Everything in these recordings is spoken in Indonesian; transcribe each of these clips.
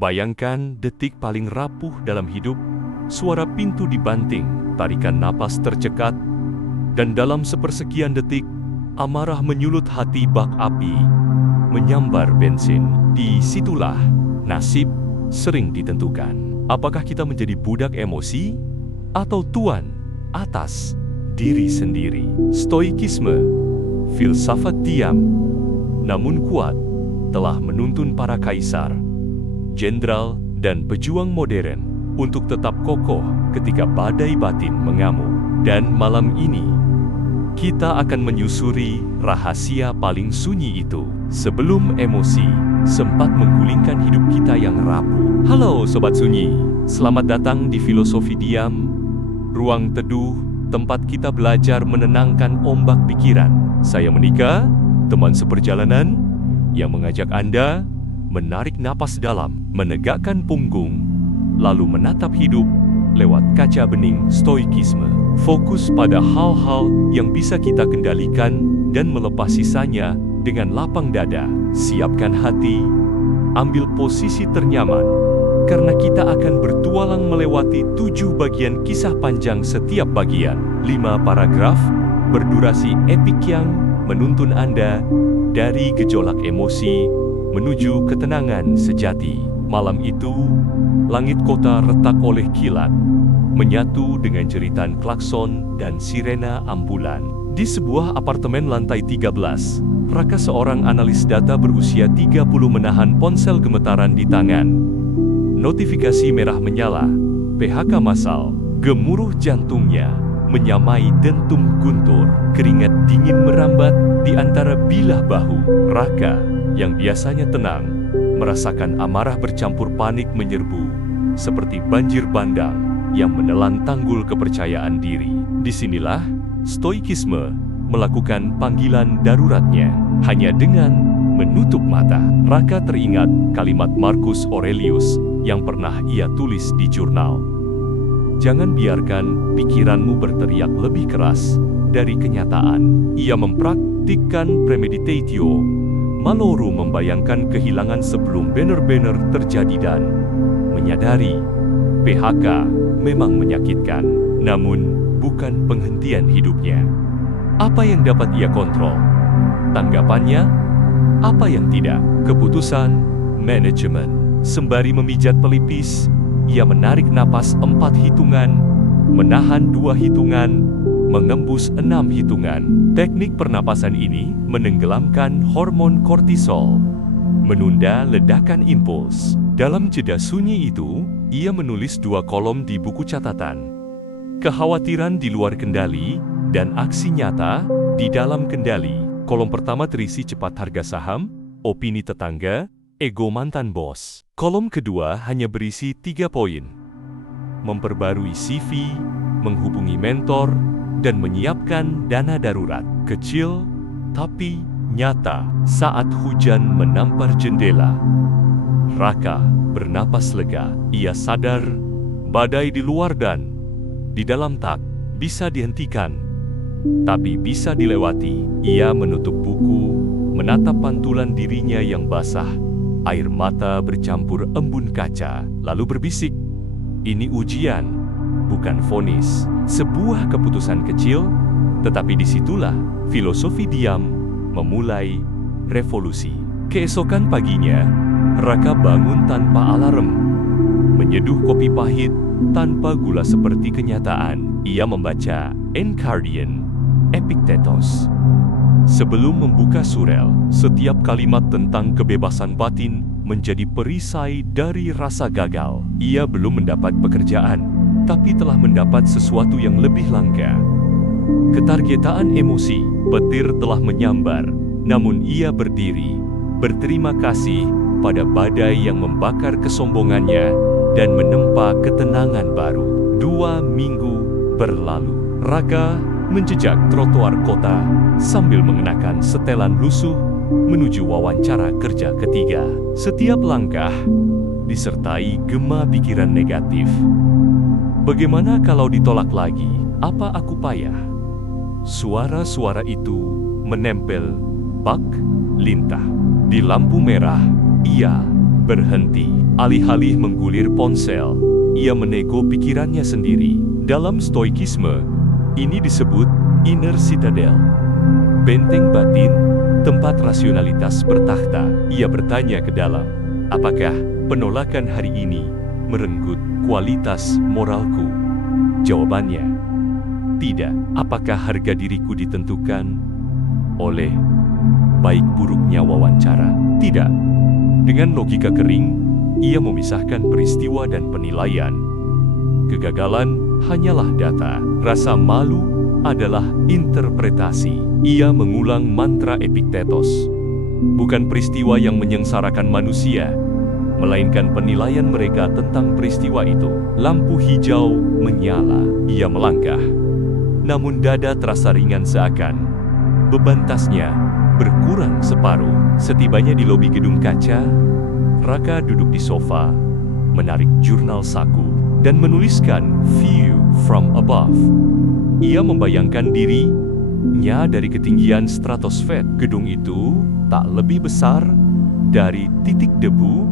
Bayangkan detik paling rapuh dalam hidup, suara pintu dibanting, tarikan napas tercekat, dan dalam sepersekian detik, amarah menyulut hati bak api, menyambar bensin. Disitulah nasib sering ditentukan. Apakah kita menjadi budak emosi atau tuan atas diri sendiri? Stoikisme, filsafat diam namun kuat, telah menuntun para kaisar, jenderal, dan pejuang modern untuk tetap kokoh ketika badai batin mengamuk. Dan malam ini, kita akan menyusuri rahasia paling sunyi itu sebelum emosi sempat menggulingkan hidup kita yang rapuh. Halo Sobat Sunyi, selamat datang di Filosofi Diam, ruang teduh, tempat kita belajar menenangkan ombak pikiran. Saya Menika, teman seperjalanan yang mengajak Anda menarik napas dalam, menegakkan punggung, lalu menatap hidup lewat kaca bening stoikisme. Fokus pada hal-hal yang bisa kita kendalikan dan melepas sisanya dengan lapang dada. Siapkan hati, ambil posisi ternyaman, karena kita akan bertualang melewati 7 bagian kisah panjang. Setiap bagian 5 paragraf berdurasi epik yang menuntun Anda dari gejolak emosi menuju ketenangan sejati. Malam itu, langit kota retak oleh kilat, menyatu dengan jeritan klakson dan sirena ambulan. Di sebuah apartemen lantai 13, Raka, seorang analis data berusia 30, menahan ponsel gemetaran di tangan. Notifikasi merah menyala, PHK massal, gemuruh jantungnya menyamai dentum guntur. Keringat dingin merambat di antara bilah bahu. Raka, yang biasanya tenang, merasakan amarah bercampur panik menyerbu, seperti banjir bandang yang menelan tanggul kepercayaan diri. Disinilah stoikisme melakukan panggilan daruratnya. Hanya dengan menutup mata, Raka teringat kalimat Marcus Aurelius yang pernah ia tulis di jurnal. Jangan biarkan pikiranmu berteriak lebih keras dari kenyataan. Ia mempraktikkan premeditatio malorum, membayangkan kehilangan sebelum benar-benar terjadi dan menyadari PHK memang menyakitkan, namun bukan penghentian hidupnya. Apa yang dapat ia kontrol? Tanggapannya, apa yang tidak? Keputusan manajemen. Sembari memijat pelipis, ia menarik napas 4 hitungan, menahan 2 hitungan, mengembus 6 hitungan. Teknik pernapasan ini menenggelamkan hormon kortisol, menunda ledakan impuls. Dalam jeda sunyi itu, ia menulis 2 kolom di buku catatan. Kekhawatiran di luar kendali dan aksi nyata di dalam kendali. Kolom pertama terisi cepat harga saham, opini tetangga, ego mantan bos. Kolom kedua hanya berisi 3 poin. Memperbarui CV, menghubungi mentor, dan menyiapkan dana darurat. Kecil, tapi nyata. Saat hujan menampar jendela, Raka bernapas lega. Ia sadar badai di luar dan di dalam tak bisa dihentikan, tapi bisa dilewati. Ia menutup buku, menatap pantulan dirinya yang basah. Air mata bercampur embun kaca, lalu berbisik, "Ini ujian, bukan vonis." Sebuah keputusan kecil, tetapi disitulah filosofi diam memulai revolusi. Keesokan paginya, Raka bangun tanpa alarm, menyeduh kopi pahit tanpa gula seperti kenyataan. Ia membaca Encardian Epictetus. Sebelum membuka surel, setiap kalimat tentang kebebasan batin menjadi perisai dari rasa gagal. Ia belum mendapat pekerjaan, tapi telah mendapat sesuatu yang lebih langka. Ketargetaan emosi, petir telah menyambar, namun ia berdiri, berterima kasih pada badai yang membakar kesombongannya dan menempa ketenangan baru. 2 minggu berlalu. Raka menjejak trotoar kota sambil mengenakan setelan lusuh menuju wawancara kerja ketiga. Setiap langkah disertai gema pikiran negatif. Bagaimana kalau ditolak lagi? Apa aku payah? Suara-suara itu menempel bak lintah. Di lampu merah, ia berhenti. Alih-alih menggulir ponsel, ia menego pikirannya sendiri. Dalam stoikisme, ini disebut inner citadel, benteng batin, tempat rasionalitas bertakhta. Ia bertanya ke dalam, apakah penolakan hari ini merenggut kualitas moralku? Jawabannya, tidak. Apakah harga diriku ditentukan oleh baik buruknya wawancara? Tidak. Dengan logika kering, ia memisahkan peristiwa dan penilaian. Kegagalan hanyalah data. Rasa malu adalah interpretasi. Ia mengulang mantra Epiktetos. Bukan peristiwa yang menyengsarakan manusia, melainkan penilaian mereka tentang peristiwa itu. Lampu hijau menyala. Ia melangkah. Namun dada terasa ringan seakan beban tasnya berkurang separuh. Setibanya di lobi gedung kaca, Raka duduk di sofa, menarik jurnal saku, dan menuliskan view from above. Ia membayangkan dirinya dari ketinggian stratosfer. Gedung itu tak lebih besar dari titik debu,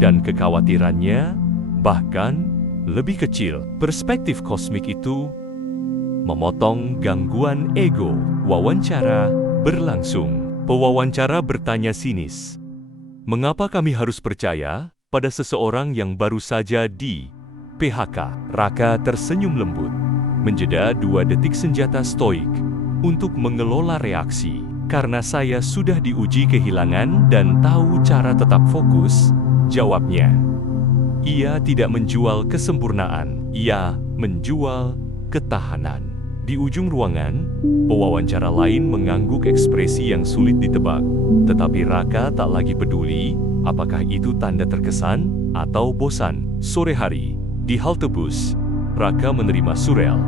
dan kekhawatirannya bahkan lebih kecil. Perspektif kosmik itu memotong gangguan ego. Wawancara berlangsung. Pewawancara bertanya sinis, mengapa kami harus percaya pada seseorang yang baru saja di PHK? Raka tersenyum lembut, menjeda 2 detik senjata stoik untuk mengelola reaksi. Karena saya sudah diuji kehilangan dan tahu cara tetap fokus, jawabnya. Ia tidak menjual kesempurnaan, ia menjual ketahanan. Di ujung ruangan, pewawancara lain mengangguk ekspresi yang sulit ditebak. Tetapi Raka tak lagi peduli apakah itu tanda terkesan atau bosan. Sore hari, di halte bus, Raka menerima surel.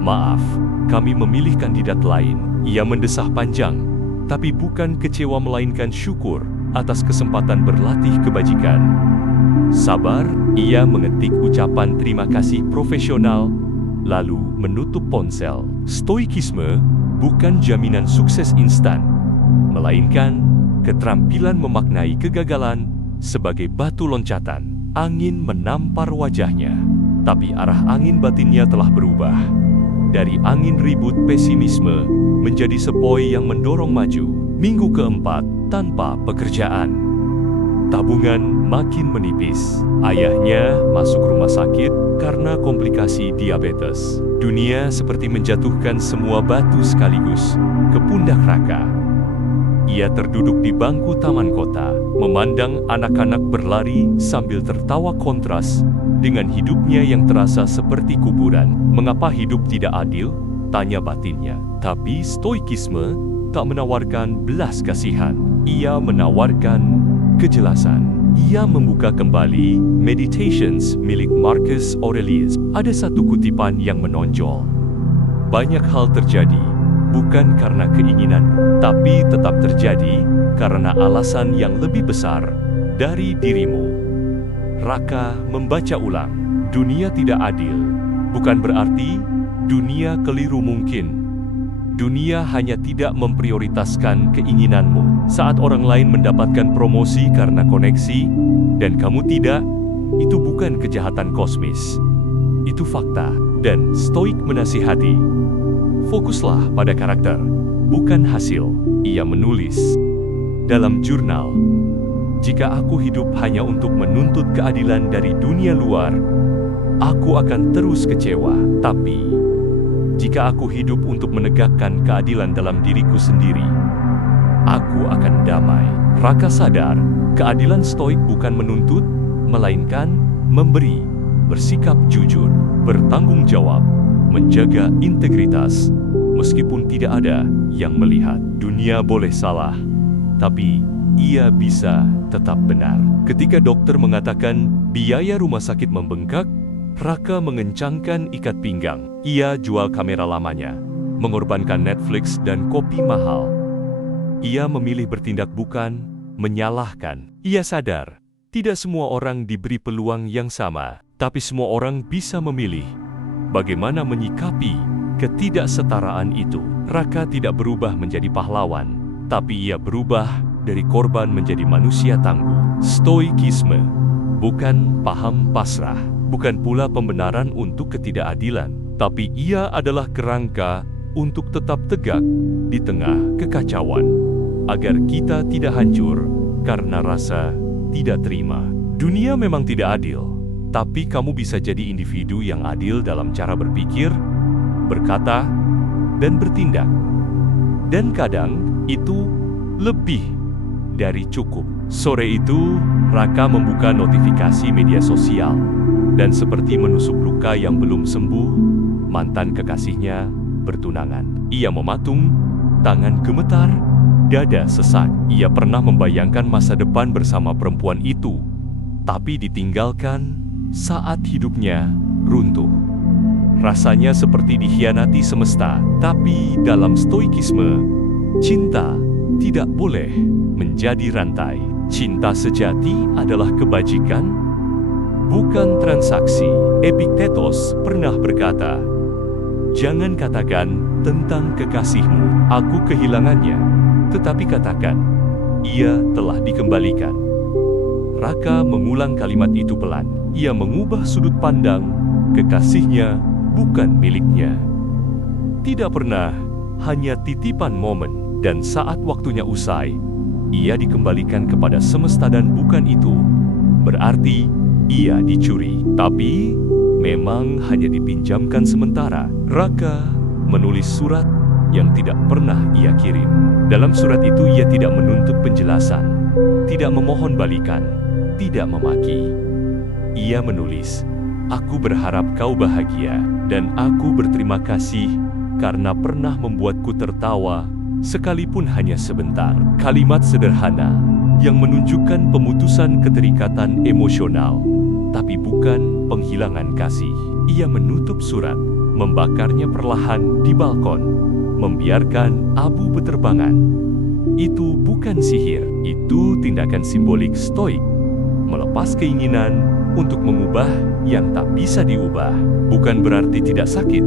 Maaf, kami memilih kandidat lain. Ia mendesah panjang, tapi bukan kecewa melainkan syukur atas kesempatan berlatih kebajikan. Sabar, ia mengetik ucapan terima kasih profesional, lalu menutup ponsel. Stoikisme bukan jaminan sukses instan, melainkan keterampilan memaknai kegagalan sebagai batu loncatan. Angin menampar wajahnya, tapi arah angin batinnya telah berubah. Dari angin ribut pesimisme menjadi sepoi yang mendorong maju. Minggu keempat tanpa pekerjaan. Tabungan makin menipis. Ayahnya masuk rumah sakit karena komplikasi diabetes. Dunia seperti menjatuhkan semua batu sekaligus ke pundak Raka. Ia terduduk di bangku taman kota, memandang anak-anak berlari sambil tertawa kontras dengan hidupnya yang terasa seperti kuburan. Mengapa hidup tidak adil? Tanya batinnya. Tapi stoikisme tak menawarkan belas kasihan. Ia menawarkan kejelasan. Ia membuka kembali Meditations milik Marcus Aurelius. Ada satu kutipan yang menonjol. Banyak hal terjadi bukan karena keinginanmu, tapi tetap terjadi karena alasan yang lebih besar dari dirimu. Raka membaca ulang. Dunia tidak adil bukan berarti dunia keliru mungkin. Dunia hanya tidak memprioritaskan keinginanmu. Saat orang lain mendapatkan promosi karena koneksi, dan kamu tidak, itu bukan kejahatan kosmis. Itu fakta, dan stoik menasihati. Fokuslah pada karakter, bukan hasil. Ia menulis dalam jurnal, jika aku hidup hanya untuk menuntut keadilan dari dunia luar, aku akan terus kecewa. Tapi jika aku hidup untuk menegakkan keadilan dalam diriku sendiri, aku akan damai. Raka sadar, keadilan stoik bukan menuntut, melainkan memberi, bersikap jujur, bertanggung jawab, menjaga integritas, meskipun tidak ada yang melihat. Dunia boleh salah, tapi ia bisa tetap benar. Ketika dokter mengatakan biaya rumah sakit membengkak, Raka mengencangkan ikat pinggang. Ia jual kamera lamanya, mengorbankan Netflix dan kopi mahal. Ia memilih bertindak bukan menyalahkan. Ia sadar, tidak semua orang diberi peluang yang sama, tapi semua orang bisa memilih bagaimana menyikapi ketidaksetaraan itu. Raka tidak berubah menjadi pahlawan, tapi ia berubah dari korban menjadi manusia tangguh. Stoikisme bukan paham pasrah, bukan pula pembenaran untuk ketidakadilan, tapi ia adalah kerangka untuk tetap tegak di tengah kekacauan, agar kita tidak hancur karena rasa tidak terima. Dunia memang tidak adil, tapi kamu bisa jadi individu yang adil dalam cara berpikir, berkata, dan bertindak. Dan kadang itu lebih dari cukup. Sore itu, Raka membuka notifikasi media sosial, dan seperti menusuk luka yang belum sembuh, mantan kekasihnya bertunangan. Ia mematung, tangan gemetar, dada sesak. Ia pernah membayangkan masa depan bersama perempuan itu, tapi ditinggalkan saat hidupnya runtuh. Rasanya seperti dikhianati semesta, tapi dalam stoikisme, cinta tidak boleh menjadi rantai. Cinta sejati adalah kebajikan, bukan transaksi. Epiktetos pernah berkata, "Jangan katakan tentang kekasihmu, aku kehilangannya, tetapi katakan, ia telah dikembalikan." Raka mengulang kalimat itu pelan. Ia mengubah sudut pandang, kekasihnya bukan miliknya. Tidak pernah hanya titipan momen, dan saat waktunya usai, ia dikembalikan kepada semesta dan bukan itu berarti ia dicuri. Tapi memang hanya dipinjamkan sementara. Raka menulis surat yang tidak pernah ia kirim. Dalam surat itu ia tidak menuntut penjelasan, tidak memohon balikan, tidak memaki. Ia menulis, "Aku berharap kau bahagia, dan aku berterima kasih karena pernah membuatku tertawa, sekalipun hanya sebentar." Kalimat sederhana yang menunjukkan pemutusan keterikatan emosional, tapi bukan penghilangan kasih. Ia menutup surat, membakarnya perlahan di balkon, membiarkan abu beterbangan. Itu bukan sihir, itu tindakan simbolik stoik. Melepas keinginan untuk mengubah yang tak bisa diubah. Bukan berarti tidak sakit,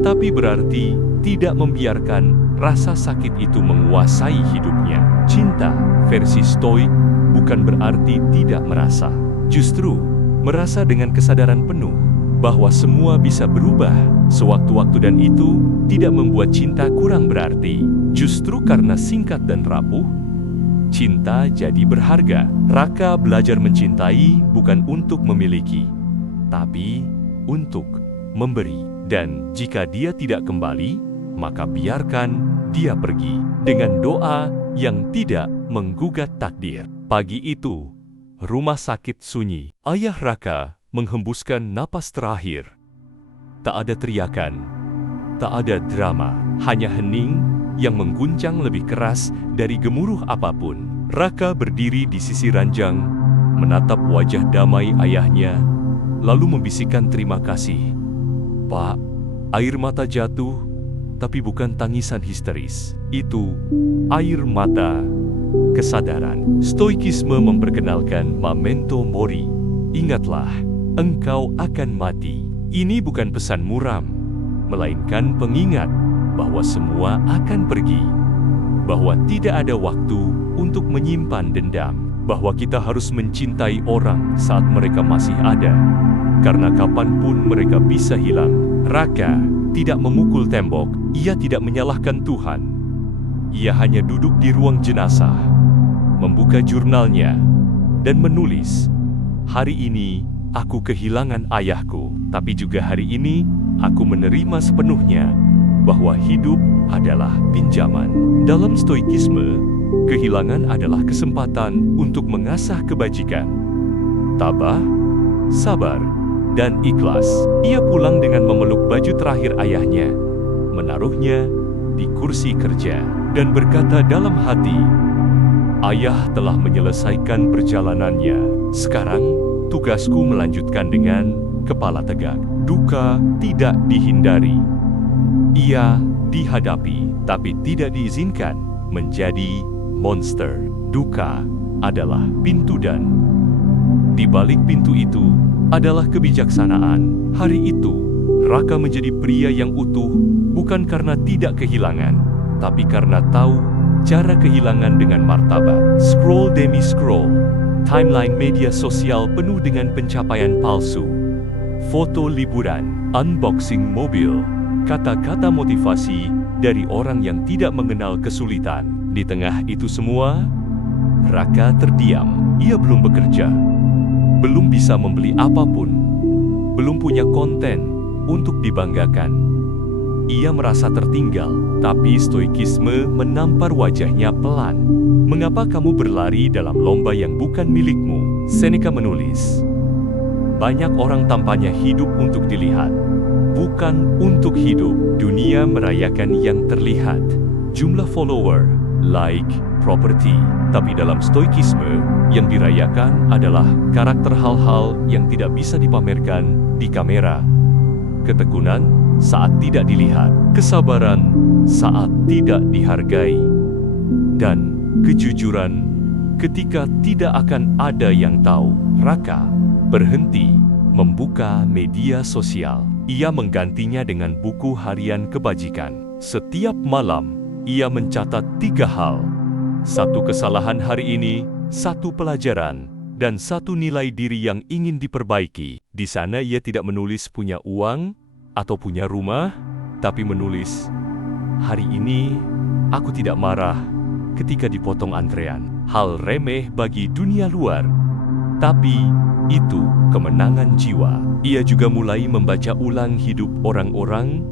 tapi berarti tidak membiarkan rasa sakit itu menguasai hidupnya. Cinta versi stoik bukan berarti tidak merasa. Justru merasa dengan kesadaran penuh bahwa semua bisa berubah sewaktu-waktu, dan itu tidak membuat cinta kurang berarti. Justru karena singkat dan rapuh, cinta jadi berharga. Raka belajar mencintai bukan untuk memiliki, tapi untuk memberi. Dan jika dia tidak kembali, maka biarkan dia pergi dengan doa yang tidak menggugat takdir. Pagi itu, rumah sakit sunyi. Ayah Raka menghembuskan napas terakhir. Tak ada teriakan, tak ada drama, hanya hening yang mengguncang lebih keras dari gemuruh apapun. Raka berdiri di sisi ranjang, menatap wajah damai ayahnya, lalu membisikkan terima kasih. "Pak." Air mata jatuh, tapi bukan tangisan histeris. Itu air mata kesadaran. Stoikisme memperkenalkan memento mori. Ingatlah, engkau akan mati. Ini bukan pesan muram, melainkan pengingat bahwa semua akan pergi, bahwa tidak ada waktu untuk menyimpan dendam, bahwa kita harus mencintai orang saat mereka masih ada, karena kapanpun mereka bisa hilang. Raka tidak memukul tembok, ia tidak menyalahkan Tuhan. Ia hanya duduk di ruang jenazah, membuka jurnalnya, dan menulis, "Hari ini aku kehilangan ayahku, tapi juga hari ini aku menerima sepenuhnya bahwa hidup adalah pinjaman." Dalam stoikisme, kehilangan adalah kesempatan untuk mengasah kebajikan, tabah, sabar, dan ikhlas. Ia pulang dengan memeluk baju terakhir ayahnya, menaruhnya di kursi kerja, dan berkata dalam hati, "Ayah telah menyelesaikan perjalanannya. Sekarang, tugasku melanjutkan dengan kepala tegak." Duka tidak dihindari. Ia dihadapi, tapi tidak diizinkan menjadi monster. Duka adalah pintu, dan di balik pintu itu adalah kebijaksanaan. Hari itu, Raka menjadi pria yang utuh, bukan karena tidak kehilangan, tapi karena tahu cara kehilangan dengan martabat. Scroll demi scroll, Timeline media sosial penuh dengan pencapaian palsu. Foto liburan, unboxing mobil, kata-kata motivasi dari orang yang tidak mengenal kesulitan. Di tengah itu semua, Raka terdiam. Ia belum bekerja, belum bisa membeli apapun, belum punya konten untuk dibanggakan. Ia merasa tertinggal, tapi stoikisme menampar wajahnya pelan. Mengapa kamu berlari dalam lomba yang bukan milikmu? Seneca menulis, banyak orang tampaknya hidup untuk dilihat, bukan untuk hidup. Dunia merayakan yang terlihat, jumlah follower, like, properti. Tapi dalam stoikisme, yang dirayakan adalah karakter hal-hal yang tidak bisa dipamerkan di kamera. Ketekunan saat tidak dilihat, kesabaran saat tidak dihargai, dan kejujuran ketika tidak akan ada yang tahu. Raka berhenti membuka media sosial. Ia menggantinya dengan buku harian kebajikan. Setiap malam, ia mencatat 3 hal. 1 kesalahan hari ini, 1 pelajaran, dan 1 nilai diri yang ingin diperbaiki. Di sana ia tidak menulis punya uang atau punya rumah, tapi menulis, hari ini aku tidak marah ketika dipotong antrean. Hal remeh bagi dunia luar, tapi itu kemenangan jiwa. Ia juga mulai membaca ulang hidup orang-orang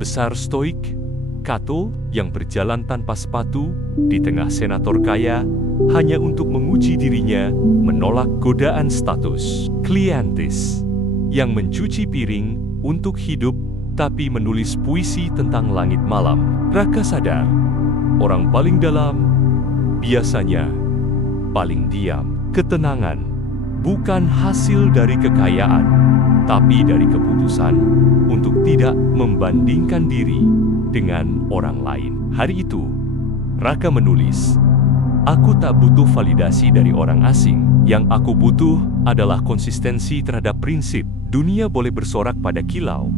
besar stoik. Cato yang berjalan tanpa sepatu di tengah senator kaya hanya untuk menguji dirinya, menolak godaan status. Cleanthes yang mencuci piring untuk hidup tapi menulis puisi tentang langit malam. Raka sadar, orang paling dalam biasanya paling diam. Ketenangan bukan hasil dari kekayaan, tapi dari keputusan untuk tidak membandingkan diri dengan orang lain. Hari itu, Raka menulis, aku tak butuh validasi dari orang asing. Yang aku butuh adalah konsistensi terhadap prinsip. Dunia boleh bersorak pada kilau,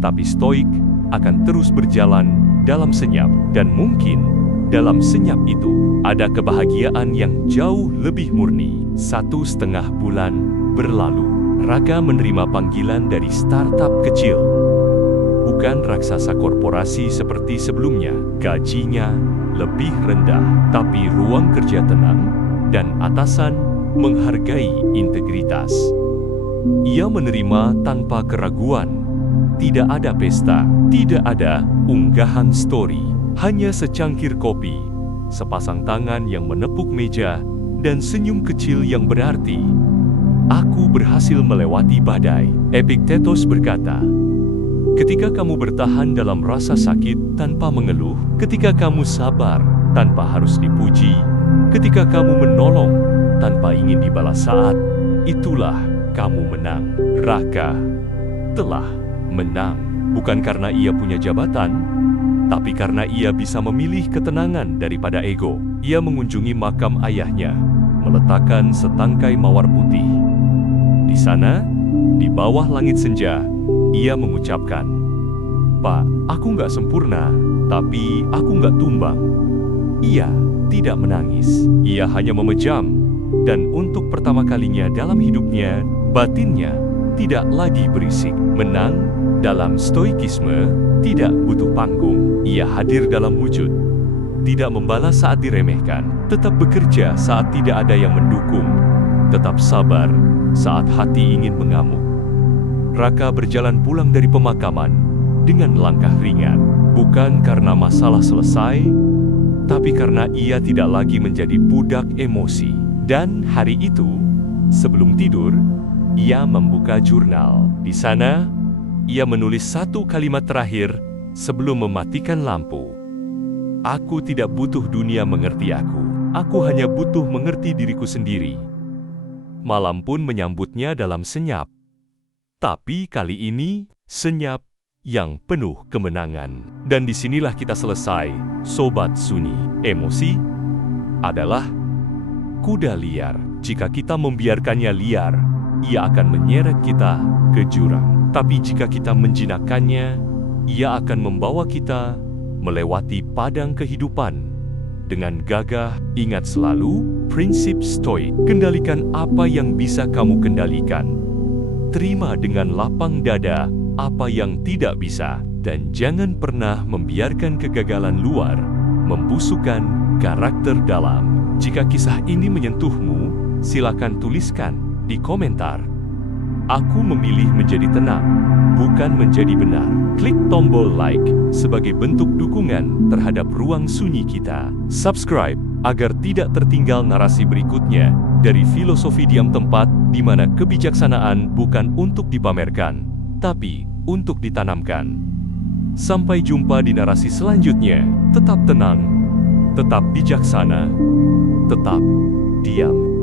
tapi stoik akan terus berjalan dalam senyap. Dan mungkin dalam senyap itu ada kebahagiaan yang jauh lebih murni. 1,5 bulan berlalu, Raka menerima panggilan dari startup kecil. Bukan raksasa korporasi seperti sebelumnya. Gajinya lebih rendah, tapi ruang kerja tenang dan atasan menghargai integritas. Ia menerima tanpa keraguan. Tidak ada pesta, tidak ada unggahan story, hanya secangkir kopi, sepasang tangan yang menepuk meja, dan senyum kecil yang berarti, aku berhasil melewati badai. Epictetus berkata, ketika kamu bertahan dalam rasa sakit tanpa mengeluh, ketika kamu sabar tanpa harus dipuji, ketika kamu menolong tanpa ingin dibalas saat, itulah kamu menang. Raka telah menang, bukan karena ia punya jabatan, tapi karena ia bisa memilih ketenangan daripada ego. Ia mengunjungi makam ayahnya, meletakkan setangkai mawar putih. Di sana, di bawah langit senja, ia mengucapkan, Pak, aku nggak sempurna, tapi aku nggak tumbang. Ia tidak menangis, ia hanya memejam. Dan untuk pertama kalinya dalam hidupnya, batinnya tidak lagi berisik. Menang dalam stoikisme tidak butuh panggung. Ia hadir dalam wujud, tidak membalas saat diremehkan, tetap bekerja saat tidak ada yang mendukung, tetap sabar saat hati ingin mengamuk. Raka berjalan pulang dari pemakaman dengan langkah ringan, bukan karena masalah selesai, tapi karena ia tidak lagi menjadi budak emosi. Dan hari itu, sebelum tidur, ia membuka jurnal. Di sana, ia menulis 1 kalimat terakhir sebelum mematikan lampu. Aku tidak butuh dunia mengerti aku. Aku hanya butuh mengerti diriku sendiri. Malam pun menyambutnya dalam senyap. Tapi kali ini, senyap yang penuh kemenangan. Dan disinilah kita selesai, Sobat Sunyi. Emosi adalah kuda liar. Jika kita membiarkannya liar, ia akan menyeret kita ke jurang. Tapi jika kita menjinakkannya, ia akan membawa kita melewati padang kehidupan Dengan gagah, ingat selalu prinsip stoik. Kendalikan apa yang bisa kamu kendalikan. Terima dengan lapang dada apa yang tidak bisa. Dan jangan pernah membiarkan kegagalan luar membusukkan karakter dalam. Jika kisah ini menyentuhmu, silakan tuliskan di komentar. Aku memilih menjadi tenang, bukan menjadi benar. Klik tombol like sebagai bentuk dukungan terhadap ruang sunyi kita. Subscribe agar tidak tertinggal narasi berikutnya dari Filosofi Diam, tempat di mana kebijaksanaan bukan untuk dipamerkan, tapi untuk ditanamkan. Sampai jumpa di narasi selanjutnya. Tetap tenang, tetap bijaksana, tetap diam.